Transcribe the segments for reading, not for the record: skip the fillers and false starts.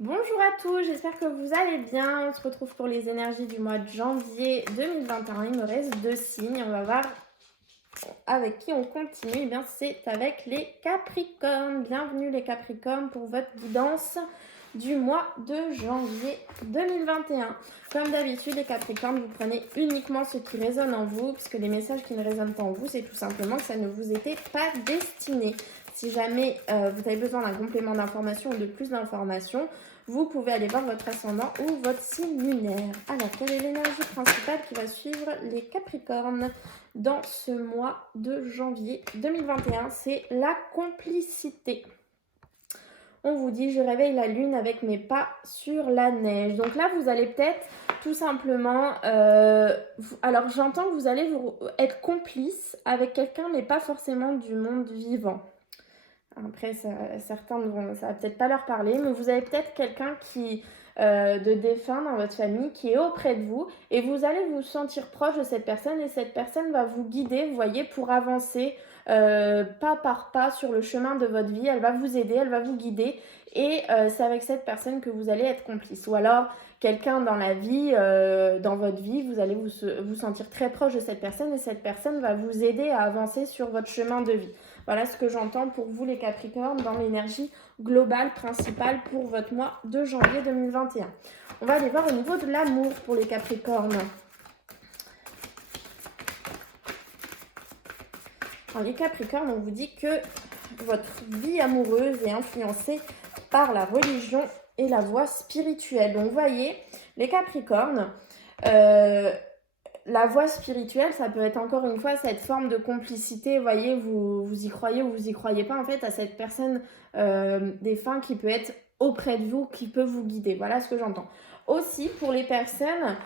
Bonjour à tous, j'espère que vous allez bien. On se retrouve pour les énergies du mois de janvier 2021. Il me reste 2 signes. On va voir avec qui on continue. Eh bien, c'est avec les Capricornes. Bienvenue les Capricornes pour votre guidance du mois de janvier 2021. Comme d'habitude, les Capricornes, vous prenez uniquement ce qui résonne en vous, puisque les messages qui ne résonnent pas en vous, c'est tout simplement que ça ne vous était pas destiné. Si jamais vous avez besoin d'un complément d'information ou de plus d'informations, vous pouvez aller voir votre ascendant ou votre signe lunaire. Alors, quelle est l'énergie principale qui va suivre les Capricornes dans ce mois de janvier 2021? C'est la complicité. On vous dit, je réveille la lune avec mes pas sur la neige. Donc là, vous allez peut-être tout simplement... alors, j'entends que vous allez être complice avec quelqu'un, mais pas forcément du monde vivant. Après, certains ça va peut-être pas leur parler, mais vous avez peut-être quelqu'un de défunt dans votre famille qui est auprès de vous et vous allez vous sentir proche de cette personne et cette personne va vous guider, vous voyez, pour avancer pas par pas sur le chemin de votre vie. Elle va vous aider, elle va vous guider et c'est avec cette personne que vous allez être complice. Ou alors, quelqu'un dans la vie, dans votre vie, vous allez vous sentir très proche de cette personne et cette personne va vous aider à avancer sur votre chemin de vie. Voilà ce que j'entends pour vous les Capricornes dans l'énergie globale principale pour votre mois de janvier 2021. On va aller voir au niveau de l'amour pour les Capricornes. Alors, les Capricornes, on vous dit que votre vie amoureuse est influencée par la religion et la voie spirituelle. Donc, vous voyez, les Capricornes, la voie spirituelle, ça peut être encore une fois cette forme de complicité, vous voyez, vous y croyez ou vous y croyez pas, en fait, à cette personne défunt qui peut être auprès de vous, qui peut vous guider. Voilà ce que j'entends. Aussi, pour les personnes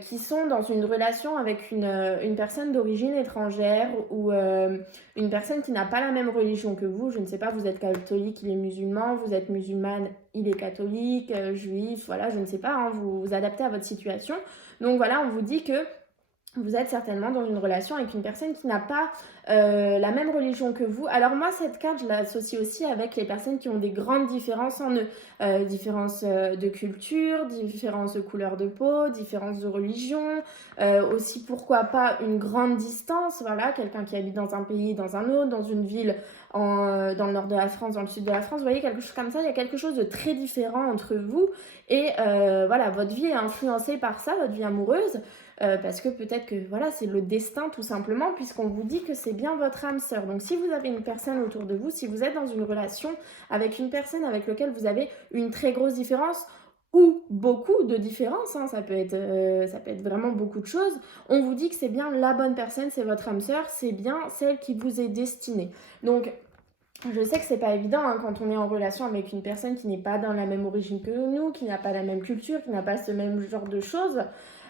qui sont dans une relation avec une personne d'origine étrangère ou une personne qui n'a pas la même religion que vous, je ne sais pas, vous êtes catholique, il est musulman, vous êtes musulmane, il est catholique, juif, voilà, je ne sais pas, hein, vous vous adaptez à votre situation. Donc voilà, on vous dit que vous êtes certainement dans une relation avec une personne qui n'a pas la même religion que vous. Alors moi, cette carte, je l'associe aussi avec les personnes qui ont des grandes différences en eux. Différences de culture, différences de couleur de peau, différences de religion. Aussi, pourquoi pas, une grande distance. Voilà, quelqu'un qui habite dans un pays, dans un autre, dans une ville dans le nord de la France, dans le sud de la France. Vous voyez, quelque chose comme ça, il y a quelque chose de très différent entre vous. Et voilà, votre vie est influencée par ça, votre vie amoureuse. Parce que peut-être que voilà, c'est le destin tout simplement, puisqu'on vous dit que c'est bien votre âme sœur. Donc si vous avez une personne autour de vous, si vous êtes dans une relation avec une personne avec laquelle vous avez une très grosse différence ou beaucoup de différences, hein, ça peut être vraiment beaucoup de choses, on vous dit que c'est bien la bonne personne, c'est votre âme sœur, c'est bien celle qui vous est destinée. Donc je sais que c'est pas évident hein, quand on est en relation avec une personne qui n'est pas dans la même origine que nous, qui n'a pas la même culture, qui n'a pas ce même genre de choses.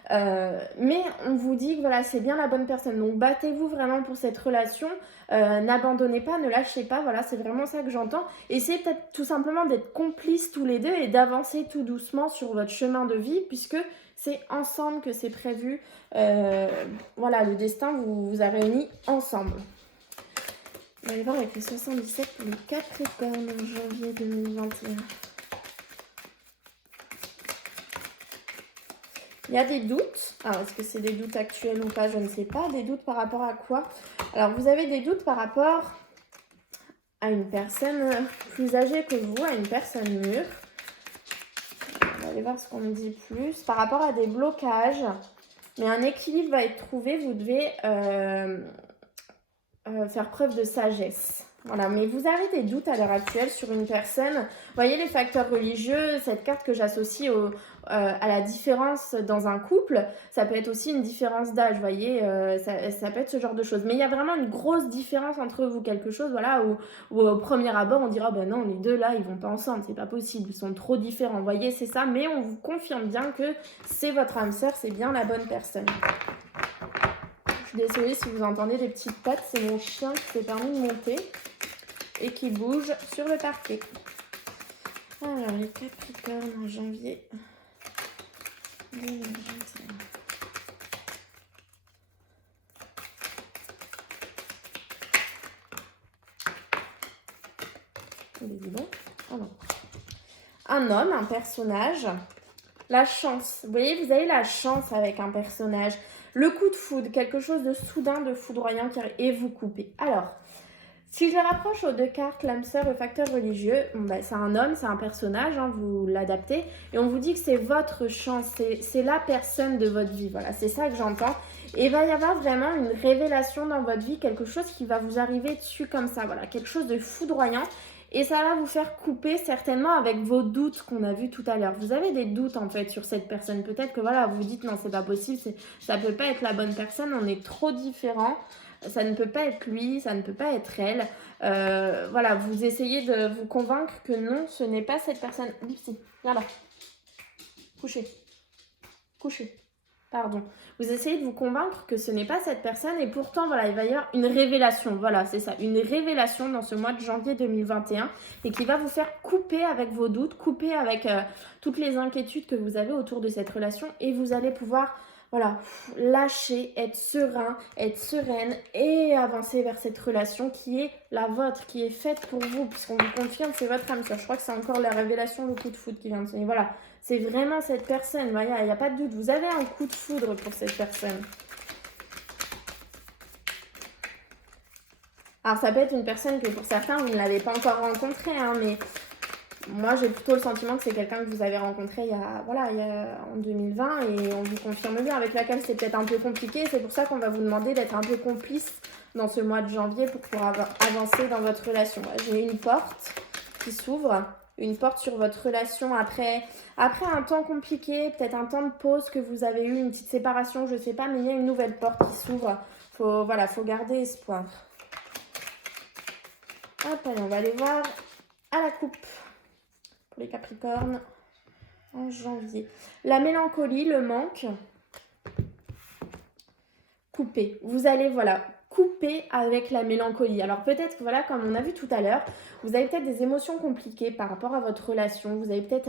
Mais on vous dit que voilà, c'est bien la bonne personne. Donc battez-vous vraiment pour cette relation. N'abandonnez pas, ne lâchez pas. Voilà, c'est vraiment ça que j'entends. Essayez peut-être tout simplement d'être complices tous les deux et d'avancer tout doucement sur votre chemin de vie, puisque c'est ensemble que c'est prévu. Voilà, le destin vous a réunis ensemble. On va aller voir avec les 77 pour les Capricornes en janvier 2021. Il y a des doutes. Alors, est-ce que c'est des doutes actuels ou pas? Je ne sais pas. Des doutes par rapport à quoi? Alors, vous avez des doutes par rapport à une personne plus âgée que vous, à une personne mûre. On va aller voir ce qu'on me dit plus. Par rapport à des blocages. Mais un équilibre va être trouvé. Vous devez faire preuve de sagesse. Voilà, mais vous avez des doutes à l'heure actuelle sur une personne. Vous voyez les facteurs religieux, cette carte que j'associe à la différence dans un couple, ça peut être aussi une différence d'âge, vous voyez, ça peut être ce genre de choses. Mais il y a vraiment une grosse différence entre vous, quelque chose, voilà, où au premier abord, on dira, ben non, les deux là, ils vont pas ensemble, c'est pas possible, ils sont trop différents, vous voyez, c'est ça. Mais on vous confirme bien que c'est votre âme sœur, c'est bien la bonne personne. Je suis désolée si vous entendez des petites pattes, c'est mon chien qui s'est permis de monter et qui bouge sur le parquet. Alors, les Capricornes en janvier 2021. Dis donc. Ah non. un homme, un personnage. La chance. Vous voyez, vous avez la chance avec un personnage. Le coup de foudre, quelque chose de soudain, de foudroyant et vous coupez. Alors, si je le rapproche aux deux cartes, l'âme sœur et le facteur religieux, c'est un homme, c'est un personnage, hein, vous l'adaptez, et on vous dit que c'est votre chance, c'est la personne de votre vie, voilà, c'est ça que j'entends. Et il va y avoir vraiment une révélation dans votre vie, quelque chose qui va vous arriver dessus comme ça, voilà, quelque chose de foudroyant. Et ça va vous faire couper certainement avec vos doutes qu'on a vus tout à l'heure. Vous avez des doutes en fait sur cette personne. Peut-être que voilà, vous vous dites non, c'est pas possible, ça peut pas être la bonne personne, on est trop différents. Ça ne peut pas être lui, ça ne peut pas être elle. Voilà, vous essayez de vous convaincre que non, ce n'est pas cette personne. Lipsy, viens là. Couchez. Couchez. Pardon. Vous essayez de vous convaincre que ce n'est pas cette personne et pourtant, voilà, il va y avoir une révélation. Voilà, c'est ça, une révélation dans ce mois de janvier 2021 et qui va vous faire couper avec vos doutes, couper avec toutes les inquiétudes que vous avez autour de cette relation et vous allez pouvoir, voilà, lâcher, être serein, être sereine et avancer vers cette relation qui est la vôtre, qui est faite pour vous, puisqu'on vous confirme, c'est votre âme sœur. Je crois que c'est encore la révélation, le coup de foudre qui vient de sonner. Voilà, c'est vraiment cette personne, voilà, il n'y a pas de doute. Vous avez un coup de foudre pour cette personne. Alors ça peut être une personne que pour certains, vous ne l'avez pas encore rencontrée, hein, mais moi j'ai plutôt le sentiment que c'est quelqu'un que vous avez rencontré il y a en 2020 et on vous confirme bien, avec laquelle c'est peut-être un peu compliqué. C'est pour ça qu'on va vous demander d'être un peu complice dans ce mois de janvier pour pouvoir avancer dans votre relation. J'ai une porte qui s'ouvre, une porte sur votre relation après un temps compliqué, peut-être un temps de pause que vous avez eu, une petite séparation, je ne sais pas, mais il y a une nouvelle porte qui s'ouvre. Faut garder espoir. Hop, allez, on va aller voir à la coupe pour les Capricornes en janvier. La mélancolie, le manque, couper. Vous allez, voilà, couper avec la mélancolie. Alors peut-être que, voilà, comme on a vu tout à l'heure, vous avez peut-être des émotions compliquées par rapport à votre relation. Vous avez peut-être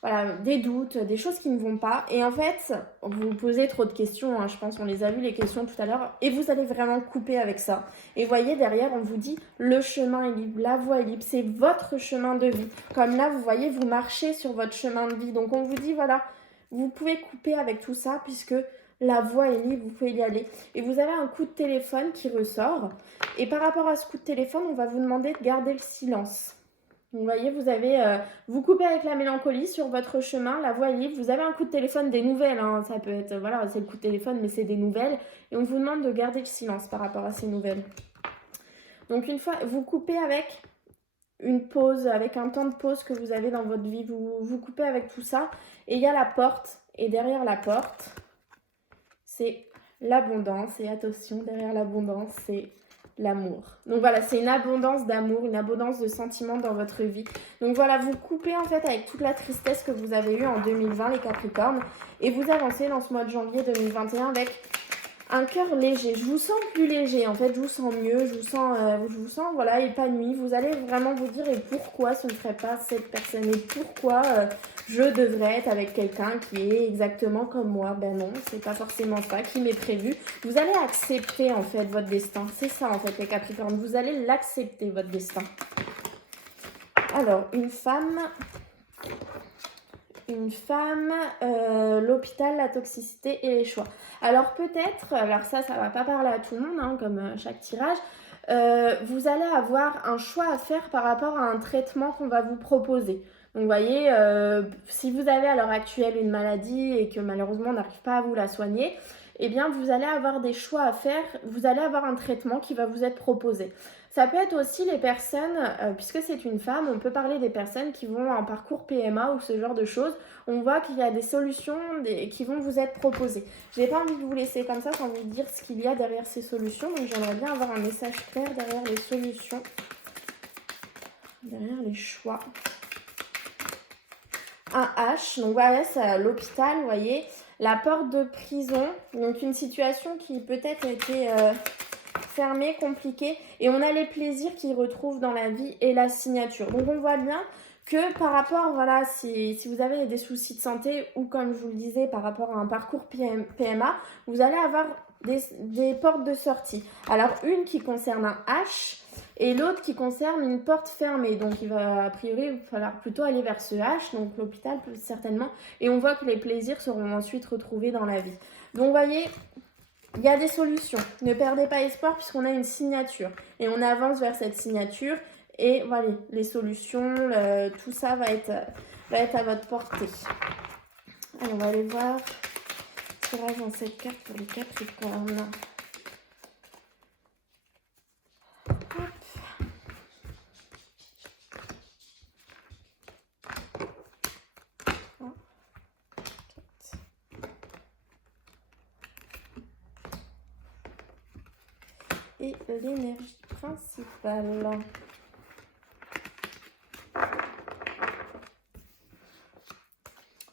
voilà, des doutes, des choses qui ne vont pas. Et en fait, vous vous posez trop de questions, hein, je pense qu'on les a vues les questions tout à l'heure. Et vous allez vraiment couper avec ça. Et voyez, derrière, on vous dit, le chemin est libre, la voie est libre. C'est votre chemin de vie. Comme là, vous voyez, vous marchez sur votre chemin de vie. Donc on vous dit, voilà, vous pouvez couper avec tout ça puisque la voie est libre, vous pouvez y aller. Et vous avez un coup de téléphone qui ressort. Et par rapport à ce coup de téléphone, on va vous demander de garder le silence. Vous voyez, vous avez, vous coupez avec la mélancolie sur votre chemin, la voie est libre. Vous avez un coup de téléphone, des nouvelles, hein, ça peut être, voilà, c'est le coup de téléphone, mais c'est des nouvelles. Et on vous demande de garder le silence par rapport à ces nouvelles. Donc une fois, vous coupez avec une pause, avec un temps de pause que vous avez dans votre vie. Vous coupez avec tout ça. Et il y a la porte. Et derrière la porte, c'est l'abondance. Et attention, derrière l'abondance, c'est l'amour. Donc voilà, c'est une abondance d'amour, une abondance de sentiments dans votre vie. Donc voilà, vous coupez en fait avec toute la tristesse que vous avez eue en 2020, les Capricornes, et vous avancez dans ce mois de janvier 2021 avec un cœur léger. Je vous sens plus léger, en fait, je vous sens mieux, je vous sens voilà, épanoui. Vous allez vraiment vous dire et pourquoi ce ne serait pas cette personne et pourquoi je devrais être avec quelqu'un qui est exactement comme moi. Ben non, c'est pas forcément ça qui m'est prévu. Vous allez accepter en fait votre destin. C'est ça en fait les Capricornes, vous allez l'accepter votre destin. Alors, une femme, l'hôpital, la toxicité et les choix. Alors peut-être, alors ça va pas parler à tout le monde, hein, comme chaque tirage, vous allez avoir un choix à faire par rapport à un traitement qu'on va vous proposer. Donc vous voyez, si vous avez à l'heure actuelle une maladie et que malheureusement on n'arrive pas à vous la soigner, eh bien vous allez avoir des choix à faire, vous allez avoir un traitement qui va vous être proposé. Ça peut être aussi les personnes, puisque c'est une femme, on peut parler des personnes qui vont en parcours PMA ou ce genre de choses. On voit qu'il y a des solutions qui vont vous être proposées. Je n'ai pas envie de vous laisser comme ça sans vous dire ce qu'il y a derrière ces solutions. Donc j'aimerais bien avoir un message clair derrière les solutions, derrière les choix. Un H, donc voilà, c'est à l'hôpital, vous voyez. La porte de prison, donc une situation qui peut-être a été fermée, compliquée. Et on a les plaisirs qu'ils retrouvent dans la vie et la signature. Donc on voit bien que par rapport, voilà, si vous avez des soucis de santé ou comme je vous le disais, par rapport à un parcours PMA, vous allez avoir des portes de sortie. Alors une qui concerne un H Et l'autre qui concerne une porte fermée. Donc il va a priori falloir plutôt aller vers ce H, donc l'hôpital certainement. Et on voit que les plaisirs seront ensuite retrouvés dans la vie. Donc vous voyez, il y a des solutions. Ne perdez pas espoir puisqu'on a une signature. Et on avance vers cette signature. Et voilà, les solutions, tout ça va être à votre portée. Allez, on va aller voir le tirage dans cette carte pour les Capricornes. Hop. Et l'énergie principale.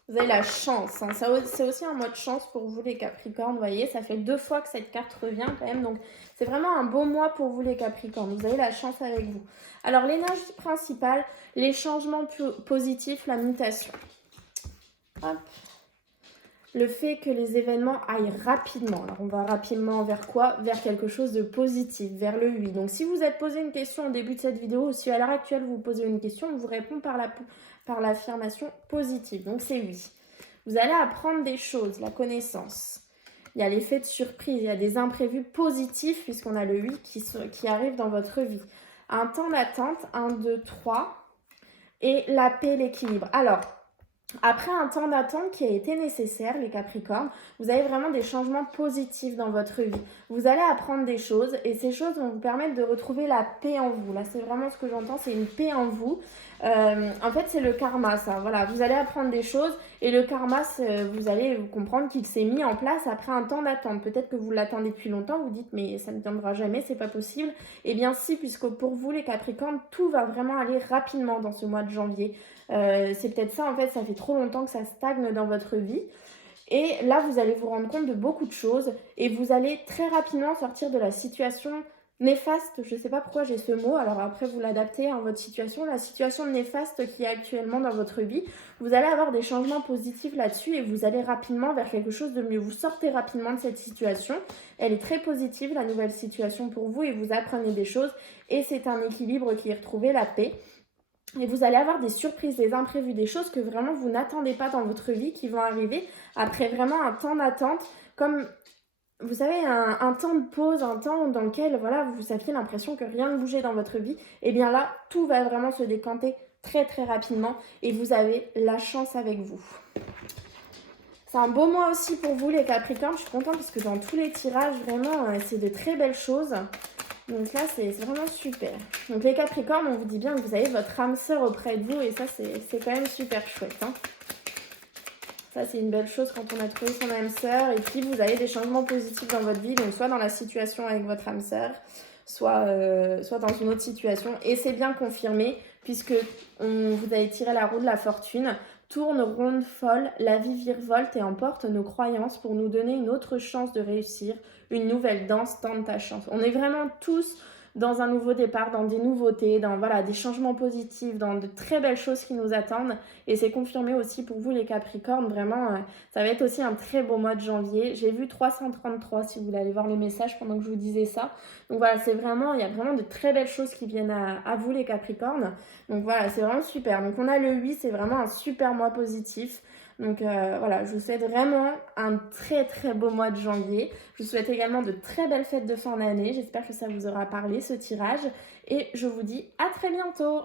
Vous avez la chance, hein. C'est aussi un mois de chance pour vous les Capricornes, vous voyez, ça fait 2 fois que cette carte revient quand même, donc c'est vraiment un beau mois pour vous les Capricornes, vous avez la chance avec vous. Alors l'énergie principale, les changements positifs, la mutation. Hop. Le fait que les événements aillent rapidement. Alors on va rapidement vers quoi? Vers quelque chose de positif, vers le 8. Donc si vous êtes posé une question au début de cette vidéo, ou si à l'heure actuelle vous posez une question, on vous répond par l'affirmation positive. Donc c'est oui. Vous allez apprendre des choses, la connaissance. Il y a l'effet de surprise, il y a des imprévus positifs puisqu'on a le 8 qui arrive dans votre vie. Un temps d'attente, 1, 2, 3 et la paix, l'équilibre. Alors, après un temps d'attente qui a été nécessaire, les Capricornes, vous avez vraiment des changements positifs dans votre vie. Vous allez apprendre des choses et ces choses vont vous permettre de retrouver la paix en vous. Là, c'est vraiment ce que j'entends, c'est une paix en vous. En fait, c'est le karma, ça. Voilà, vous allez apprendre des choses et le karma, vous allez comprendre qu'il s'est mis en place après un temps d'attente. Peut-être que vous l'attendez depuis longtemps, vous dites mais ça ne viendra jamais, c'est pas possible. Eh bien si, puisque pour vous les Capricornes, tout va vraiment aller rapidement dans ce mois de janvier. C'est peut-être ça, en fait, ça fait trop longtemps que ça stagne dans votre vie. Et là, vous allez vous rendre compte de beaucoup de choses et vous allez très rapidement sortir de la situation néfaste. Je ne sais pas pourquoi j'ai ce mot, alors après vous l'adaptez à votre situation. La situation néfaste qui est actuellement dans votre vie, vous allez avoir des changements positifs là-dessus et vous allez rapidement vers quelque chose de mieux. Vous sortez rapidement de cette situation. Elle est très positive, la nouvelle situation pour vous, et vous apprenez des choses. Et c'est un équilibre qui est retrouvé, la paix. Et vous allez avoir des surprises, des imprévus, des choses que vraiment vous n'attendez pas dans votre vie qui vont arriver après vraiment un temps d'attente, comme vous savez, un temps de pause, un temps dans lequel voilà, vous aviez l'impression que rien ne bougeait dans votre vie. Et bien là, tout va vraiment se décanter très très rapidement et vous avez la chance avec vous. C'est un beau mois aussi pour vous les Capricornes, je suis contente parce que dans tous les tirages, vraiment, c'est de très belles choses. Donc là, c'est vraiment super. Donc les Capricornes, on vous dit bien que vous avez votre âme sœur auprès de vous et ça, c'est quand même super chouette, hein. Ça, c'est une belle chose quand on a trouvé son âme sœur. Et puis, vous avez des changements positifs dans votre vie. Donc, soit dans la situation avec votre âme sœur, soit dans une autre situation. Et c'est bien confirmé puisque vous avez tiré la roue de la fortune. Tourne ronde folle, la vie virevolte et emporte nos croyances pour nous donner une autre chance de réussir. Une nouvelle danse, tente ta chance. On est vraiment tous dans un nouveau départ, dans des nouveautés, dans voilà, des changements positifs, dans de très belles choses qui nous attendent. Et c'est confirmé aussi pour vous les Capricornes, vraiment, ça va être aussi un très beau mois de janvier. J'ai vu 333 si vous voulez aller voir le message pendant que je vous disais ça. Donc voilà, il y a vraiment de très belles choses qui viennent à vous les Capricornes. Donc voilà, c'est vraiment super. Donc on a le 8, c'est vraiment un super mois positif. Donc voilà, je vous souhaite vraiment un très très beau mois de janvier. Je vous souhaite également de très belles fêtes de fin d'année. J'espère que ça vous aura parlé ce tirage. Et je vous dis à très bientôt.